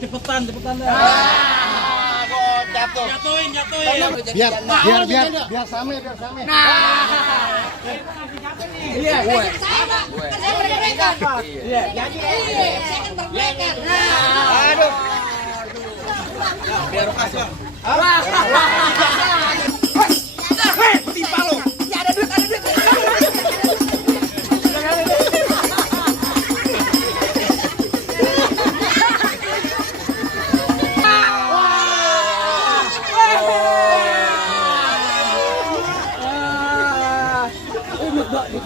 Cepetan. Jatuh. Jatuhin. Biar sama. Iya. Saya berbeda. Iya. Saya kan berbeda. Aduh. Biar kasih. Timpa lo. Ya ada duit.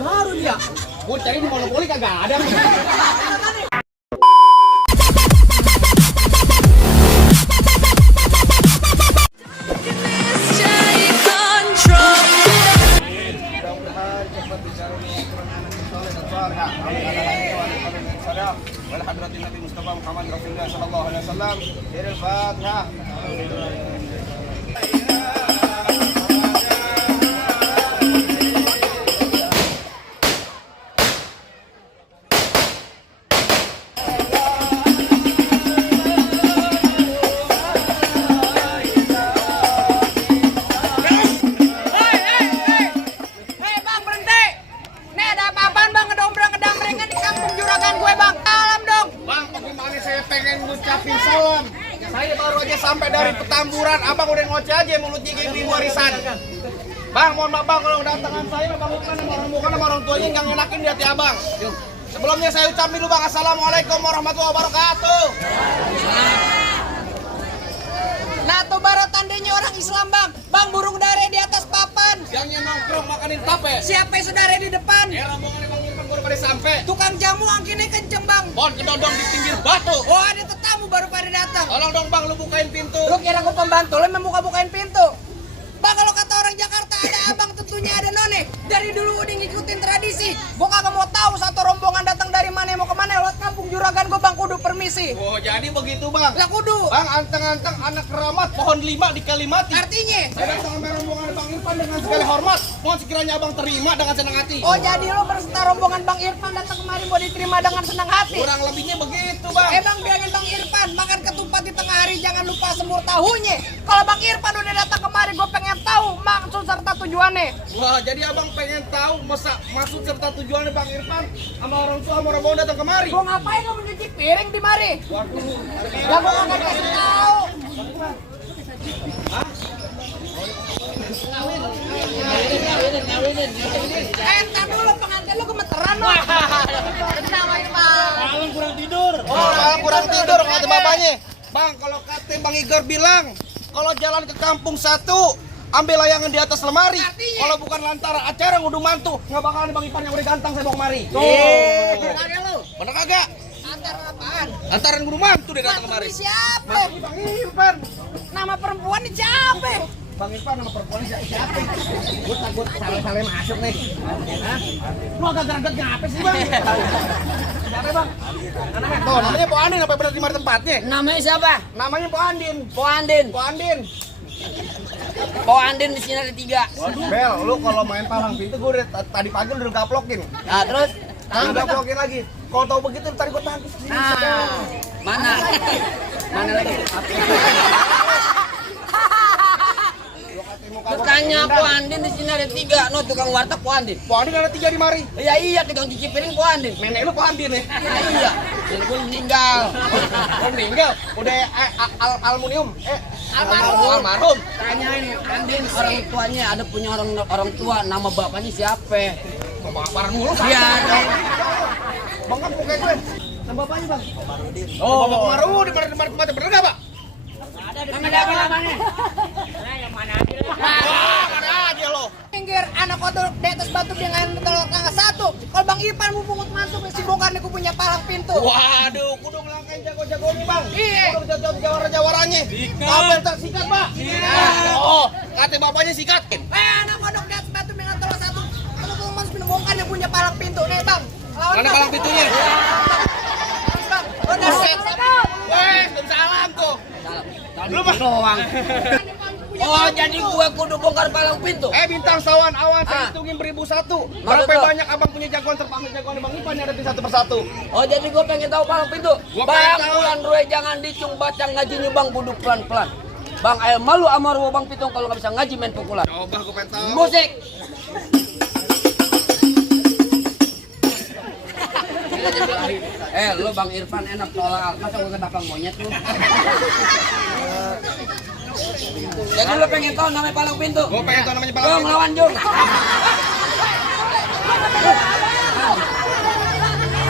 Baru dia. Gue cari di monopoli kagak ada. Mudah-mudahan cepat dikaruniai keturunan yang soleh dan salihah. Amin. Wal hadratin Nabi Mustafa Muhammad Rasulullah sallallahu alaihi wasallam. Al-Fatihah. Ngucapin salam. Saya baru aja sampai dari Petamburan, abang udah ngoceh aja mulutnya kayak ibu warisan. Bang, mohon maaf bang kalau kedatangan saya bang bukan sama orang tuanya nggak ngenakin di hati abang. Sebelumnya saya ucapin dulu bang, assalamualaikum warahmatullahi wabarakatuh. Nah tuh baru tandanya orang Islam bang burung dare di atas papan. Yang nongkrong makanin tape. Siapa yang saudara di depan? Ya rombongan bang Irfan baru pada sampai. Tukang jamu angkinnya kenceng bang. Bon kedondong di pinggir batu. Oh ada tetamu baru pada datang. Tolong dong bang, lu bukain pintu. Lu kira gue pembantu, lu memang bukain pintu. Bang kalau kata orang Jakarta ada abang tentunya ada none. Dari dulu udah ngikutin tradisi. Gue kagak mau tahu satu rombongan datang dari mana mau kemana lewat kampung juragan gue bang kudu permisi. Oh jadi begitu bang. Lah kudu. Bang anteng-anteng anak keramat pohon 5 di Kalimati. Artinya? Saya datang sama rombongan Bang Irfan dengan segala hormat. Mohon sekiranya abang terima dengan senang hati. Oh jadi lo berserta rombongan Bang Irfan datang kemari mau diterima dengan senang hati. Kurang lebihnya begitu bang. Bang bilangin Bang Irfan makan ketupat di tengah hari jangan lupa semur tahunya. Kalau Bang Irfan udah datang kemari gue pengen tahu maksud serta tujuannya. Wah jadi abang pengen tahu maksud serta tujuannya Bang Irfan sama orang tua sama rombongan datang kemari. Gue ngapain lo mencuci piring di mari? Waduh. Lah gue gak kasih tahu. Entar dulu pengantin lu gemeteran lo. Kenapa itu bang? Malam kurang tidur. Oh malam kurang tidur kata bapaknya. Bang kalau kata Bang Igor bilang kalau jalan ke kampung satu ambil layangan di atas lemari. Artinya? Kalau bukan lantaran acara ngudu mantu nggak bakalan Bang Irfan yang udah ganteng saya bawa kemari. Ada lu. Bener kagak? Antar apaan? Antaran ngudu mantu dia datang Mantu kemari. siapa? Bang Irfan. Nama perempuan ini siapa? Bang Irfan nama perempuan siapa? Gue takut salah-salah masuk nih. Hah? Lu agak geragat ngapa sih bang? Siapa bang? Tuh namanya Po Andin apa benar di mana tempatnya? Namanya siapa? Namanya Po Andin. Po Andin. Po Andin. Po Andin di sini ada 3. Bel, lu kalau main palang pintu gue udah tadi pagi udah gaplokin. Nah terus? Udah gaplokin lagi. Kalau tahu begitu tadi gue tangkis. Nah, mana? Mana lagi? Tukangnya Po Andin di sini ada 3. No tukang warteg Po Andin. Po Andin ada 3 di mari. Ya iya tukang cuci piring Po Andin. Nenek lu Po Andin ya? Iya. Dan gue meninggal. Oh meninggal? Udah aluminium? Almarhum. Tanyain Andin orang tuanya ada punya orang tua nama bapaknya siapa? Bapak mulu. Iya. Bang kan bukan gue. Nama bapaknya bang? Oh, Bapak Marudi bener gak pak? Nama namanya? Mana aja lo? Pinggir anak kotor di atas batu dengan telur tangga 1. Kalau Bang Irfan mau pungut masuk si bongkar nih punya palang pintu. Waduh, kudu ngelangkain jago-jago nih bang. Iya. Kudu jawara-jawarannya. Apa yang sikat pak? Oh, kata bapaknya sikat. Anak kodok di atas batu dengan telur 1. Kalau mau masuk minum bongkar nih punya palang pintu nih bang. Lawan Mana palang pintunya? Bang, udah set. Weh, salam tuh. Lu mah doang. Oh, jadi gue kudu bongkar palang pintu. Bintang sawan awan saya hitungin 1001. Berapa lo? banyak abang punya jagoan terpanggil jagoan Bang Ipan yang ada satu persatu. Oh, jadi gue pengen tahu palang pintu. Gua Bang, pengen tahu. bulan Rue jangan dicung baca ngajinya Bang, buduk pelan-pelan. Bang, ayo malu amar Bang Pitung kalau nggak bisa ngaji main pukulan. Coba gue pengen tahu. Musik. Lo Bang Irfan enak tolak. Masa gue ketapang monyet lu? Jadi lo pengen tahu namanya palang pintu? Gue pengen tahu namanya palang Jong pintu. lawan Jong.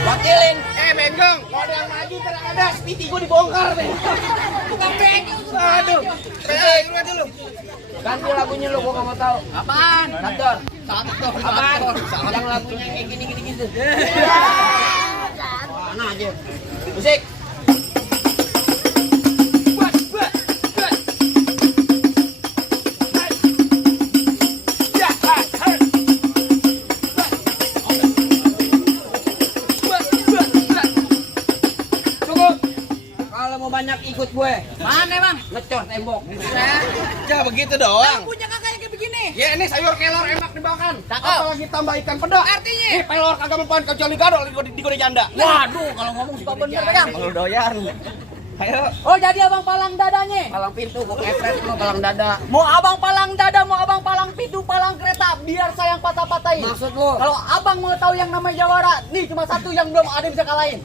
Wakilin. Menggong, mau ada yang maju terang ada, spiti gue dibongkar deh. Tukang bengkel. Aduh, pengen dulu. Ganti lagunya lo, gua nggak mau tahu. Apaan? Sator. Satu, Apaan? Yang lagunya kayak gini gitu. Mana aja. Musik. Cukup. Kalau mau banyak ikut gue. Mana bang? Ngecor tembok. Ya begitu doang. Punya kakak kayak begini. Ya ini sayur kelor enak dimakan. Cakep. Apalagi tambah ikan peda. Artinya? Ini pelor kagak mempan kecuali gadol di gode janda. Waduh, kalau ngomong suka bener bang. Kalau doyan. Ayo. Oh jadi abang palang dadanya? Palang pintu, gue kepret lo palang dada. Mau abang palang dada, mau abang palang pintu, palang kereta, biar saya yang patah-patahin. Maksud lo? Kalau abang mau tahu yang namanya jawara, nih cuma satu yang belum ada yang bisa kalahin.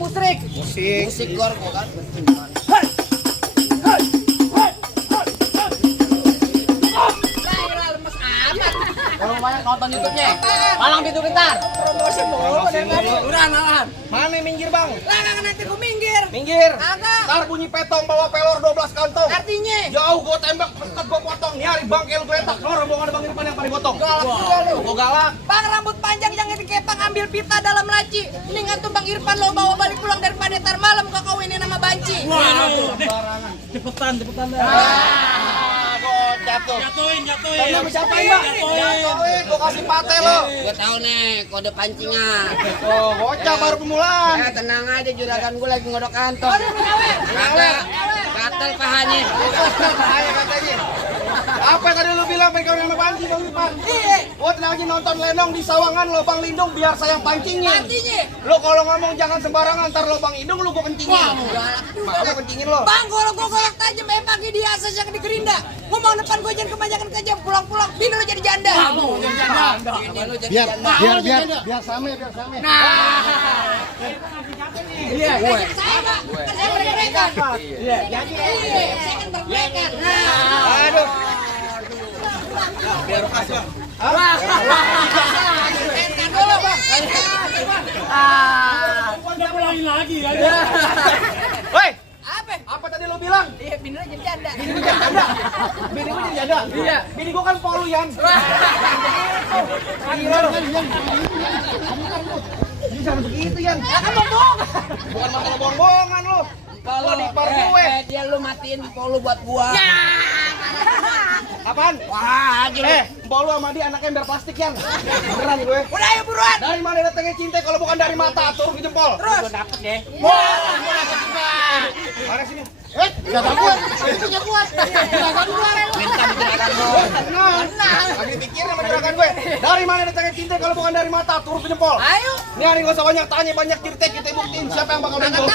Musrik. Musik gor kok kan. Kalau banyak nonton YouTube-nya, palang pintu bentar. Promosi mulu deh tadi. Udah nahan. Mana minggir bang? Lah kan nanti gue minggir. Minggir. Agak. Ntar bunyi petong bawa pelor 12 kantong. Artinya? Jauh gue tembak, dekat gue potong. Nyari bangkel gue letak. Lo rombongan Bang Irfan yang paling gotong. Galak juga lu. Gue galak. Bang rambut panjang yang dikepang ambil pita dalam laci. Mendingan tuh Bang Irfan lo bawa balik pulang daripada ntar malam kau kawinin sama banci. Cepetan. Jatuh. Jatuhin. Kamu siapa ya? Jatuhin. Gue kasih pate lo. Gue tahu nih kode pancingan. Oh, bocah baru pemulaan. Tenang aja juragan gue lagi ngodok kantong. Gatel pahanya. Bahaya katanya. Apa yang tadi lu bilang pegang sama banci Bang Irfan? Gua tenang aja nonton Lenong di Sawangan lubang lindung biar saya yang pancingin. Lo kalau ngomong jangan sembarangan, ntar lubang hidung lu gua kencingin. Mau kencingin lo. Bang kalau gue golok tajam pagi di asas yang di gerinda. Ngomong depan gue jangan kebanyakan kejam pulang-pulang bini lo jadi janda. Biar same. Iya, saya Pak. Kan saya mereka. Iya. Jadi saya kan berbeda. Aduh. Biar kasih. Udah ulangin lagi ya. Woi, Apa? apa tadi lo bilang? Iya, bini lo jadi janda. Bini gua jadi janda. Bini gua jadi janda. Iya. Bini gua kan poluyan. Gila lo. Bisa begitu Yan. Ya kan bohong. Bukan masalah bohong-bohongan lo. Kalau di par gue. dia lu matiin polu buat gua. Ya. Apaan? Wah, Mbok lu sama dia anaknya ember plastik Yan. Beneran gue. udah ayo buruan. Dari mana datangnya cinta kalau bukan dari mata, turun ke jempol. Terus. Dapet deh. Mana sini? Jaga kuat. Punya kuat. Jaga kuat. Minta juragan lo. Tenang. Lagi dipikirin sama juragan gue. Dari mana datangnya cinta kalau bukan dari mata, turun ke jempol. Ayo. Nih hari gak usah banyak tanya, banyak cerita, kita buktiin siapa yang bakal menang.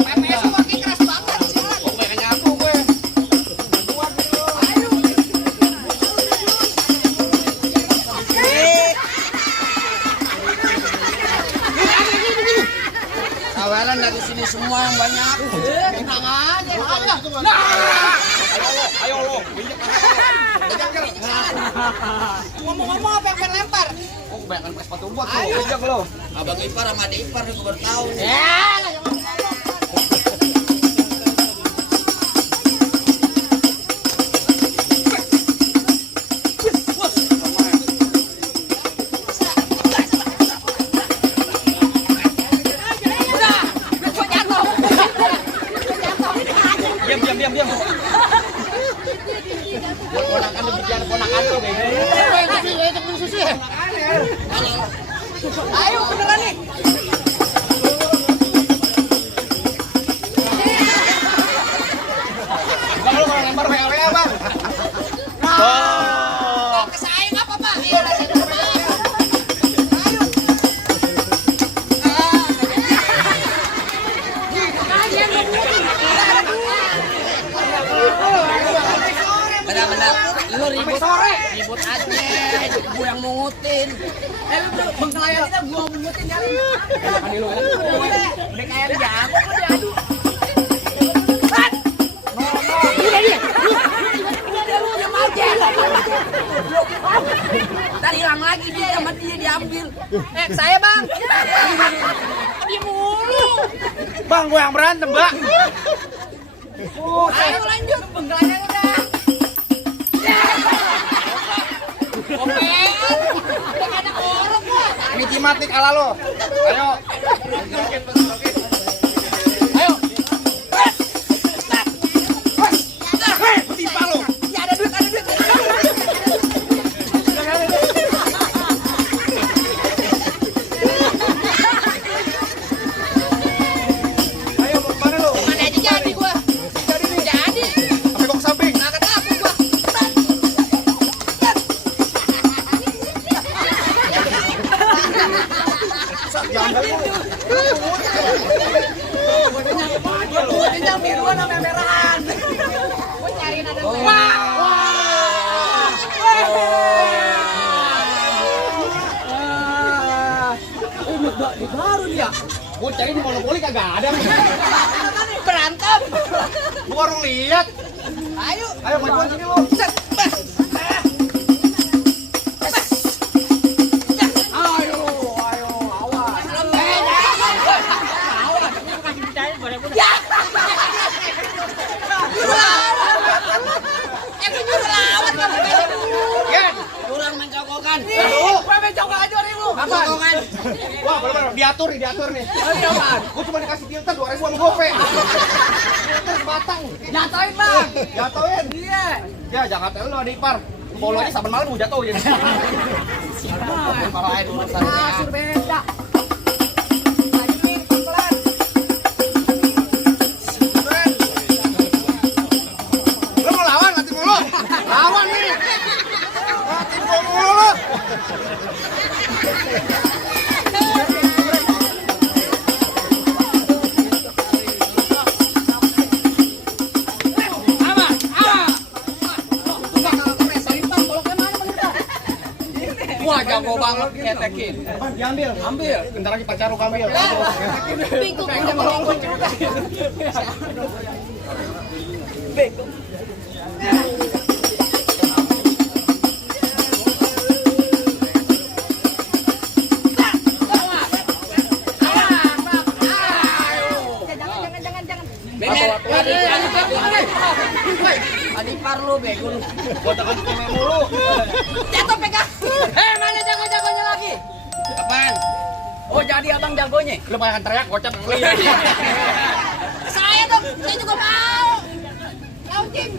PPS lu makin keras banget. Sialan. Gue gak nyaku gue. Ayo. Kawalan dari sini semua yang banyak. Tenang aja. Ayo lo. Ngomong-ngomong apa yang pengen lempar? Oh, kebanyakan pakai sepatu buat lo. Ayo. Ajak lo. Abang ipar sama adik ipar gue baru tahu. Ya, lah jangan ngomong. Diam. Ponakan lu bicara ponakan lo, Bang. Ayo beneran nih. Bang, lu kalau lempar Benar-benar lu ribut sore. Ribut aja. Gue yang mungutin. Lu tuh pengkelayan kita gua mungutin kali. Kan lu kan. Udah kayak jago lu diadu. Ntar hilang lagi dia, sama dia diambil. Saya bang. Dia mulu. Bang, gue yang berantem, Mbak. Ayo lanjut, penggelannya udah. Udah ada orang gua. Ini jimat nih kalah lo. Ayo. Ayo. Timpa lo. Ya ada duit, ada duit. Ayo, mau kemana lo? Mana aja jadi gua. Jadi. Sampai kok ke samping. Nggak takut gua. Yang biruan sama merahan. Gua cariin ada baru dia. Gue cari di monopoli kagak ada. Berantem. Gue baru lihat. Ayo. Ayo majuan sini lo. Wah, bener-bener diatur nih. Gue cuma dikasih filter 2.000 sama GoPay. Filter batang. Jatuhin bang. Jatuhin. Iya. Ya, jangan jatuhin lo ada ipar. Polo aja saban malam gue jatuhin. Parahin Kasur beda. Lagi pelan. Lo mau lawan nanti mulu. Lawan nih. Nanti mulu. Wah jago banget ketekin. Diambil. Ambil. Bentar lagi pacar lu ambil. Bingung aja melongot juga. Bingung. Adipar lu bego lu. Gua tekan keme mulu. Jatuh pegang. Mana jago-jagonya lagi? Apaan? Oh jadi abang jagonya. Lu banyak teriak gocap. Saya dong, saya juga mau. Launching.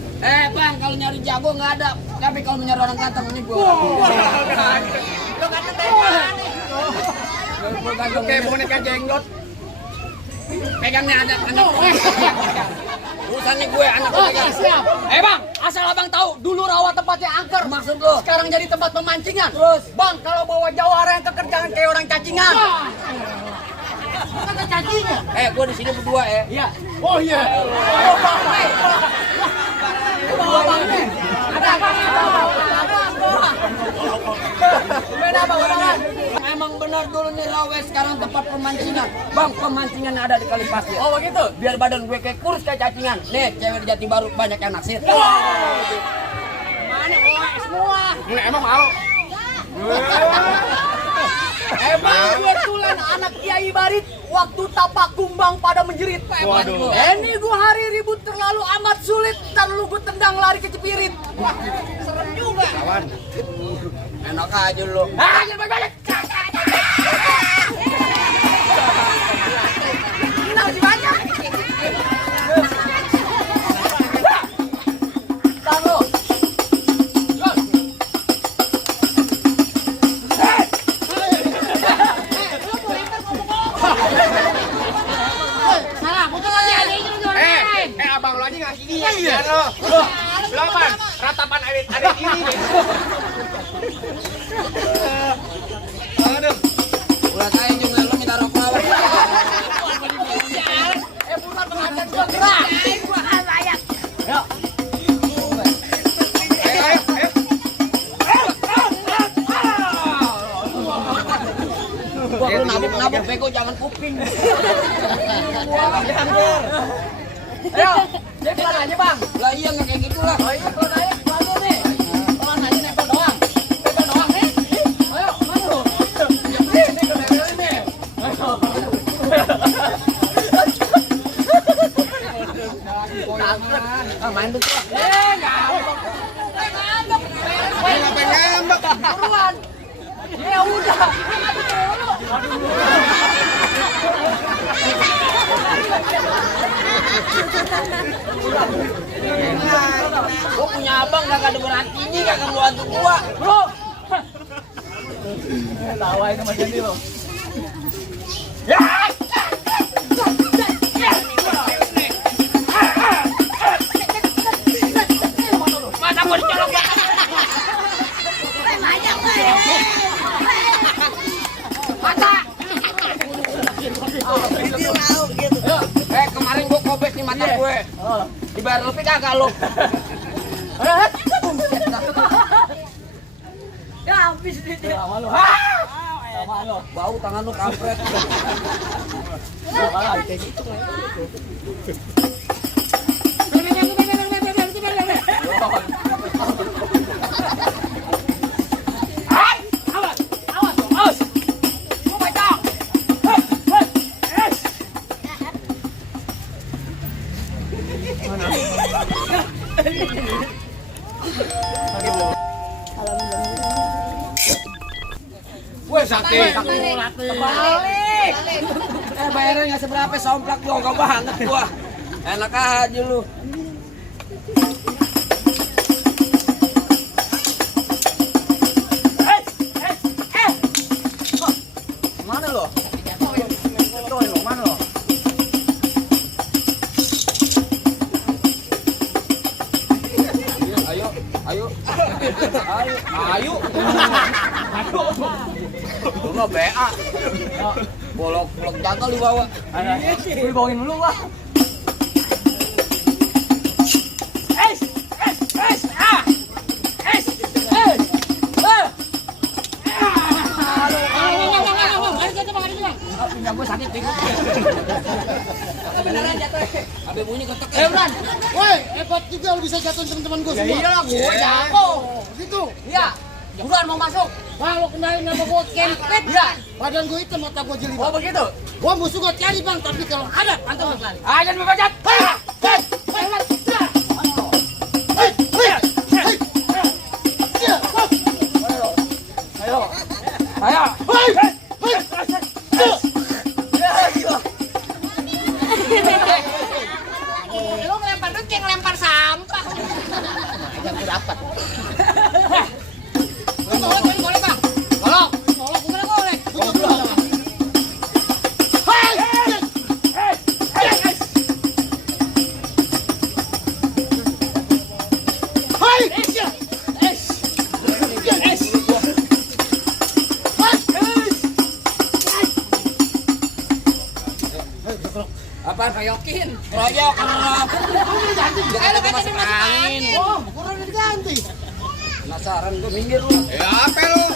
Bang, kalau nyari jago nggak ada. Tapi kalau nyari orang ganteng ini gua. Lo ganteng dari mana nih? Gua ganteng Kayak boneka jenggot. pegangnya ada anak. Urusannya gue anak pegang. Siap. Bang, asal abang tahu dulu rawa tempatnya angker. Maksud lo? Sekarang jadi tempat pemancingan. Terus, bang, kalau bawa jawara yang keker jangan kayak orang cacingan. Kata cacingan. Gue di sini berdua ya. Iya. Oh iya. Bawa bang, bawa bang. Ada apa? Beda bang, emang benar dulu nih rawa sekarang tempat pemancingan. Bang, pemancingan ada di kali pasir. Oh begitu? Biar badan gue kayak kurus kayak cacingan. Nih, cewek di Jati Baru banyak yang naksir. Mana semua? Emang mau? Emang gue tulen anak Kiai Barit waktu tapak kumbang pada menjerit. Waduh. Ini gue hari ribut terlalu amat sulit dan lu gue tendang lari ke Cepirit. Wah, serem juga. Kawan. Enak aja lu. Jangan balik-balik. Ini masih banyak. Taruh. Abang lu aja ngasih dia. Iya lo. Belapan. Ratapan adik ini. Aduh. Udah kayak juga lu minta rokok. Bukan pengantin gerak. Ayo, ayo, ayo. Gua lu nabuk bego jangan kuping. Ayo, dia pelan aja bang. Lah iya nggak kayak gitu lah. Oh iya pelan aja, pelan lu nih. Pelan aja nempel doang. Nempel doang nih. Ayo, mana lu? Nih, nempel nih. Ayo. Main tuh. Ngambek. Ngambek. Buruan. Ya udah. Gua punya abang gak ada berartinya gak akan bantu gua, bro. Tawain sama jadi lo. Mata gua dicolok ya. Mata. Kemarin gua kobek nih mata gue. Dibayar lebih kagak lo? Ya habis duitnya. Sama lo. Sama lo. Bau tangan lo kampret. Kayak gitu. Woi sakti. Balik. Bayarnya nggak seberapa, somplak juga banget gua. Enak aja lu. Mana lo? Mana lo? Ayo. Lu mah BA. Bolok jangkau dibawa. Lu bawain dulu lah. Pindah gue sakit pinggul. Beneran jatuh. Abe bunyi ketek. Bran. Woi, hebat juga lu bisa jatuhin teman-teman gue Ya semua. iyalah gue jago. Gitu. Iya. Buruan mau masuk. Wah, lo kenalin nama gue Kempet. Iya. Badan gue itu mata gue jeli. Oh begitu. Gua musuh gue cari bang, tapi kalau ada pantau sekali. Ajan membajat. Ayo. Ayo. Lu ngelempar duit kayak ngelempar sampah. Aja gue dapat. Golek bang. Golok. Golok bukan golek. Apaan kayokin? Royok. Ayo kita masuk angin. Oh, kurang diganti. Penasaran gue minggir lu. Ya apa lu?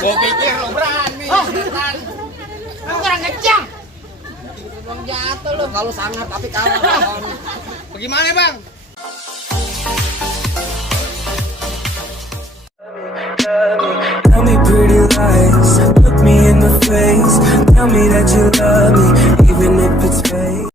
Gua pikir lu berani. Lu kurang kencang. Bang jatuh lu. Kalau sangat tapi kalah. Bagaimana bang? Tell me pretty lies, look me in the face. Tell me that you love me, even if it's fake.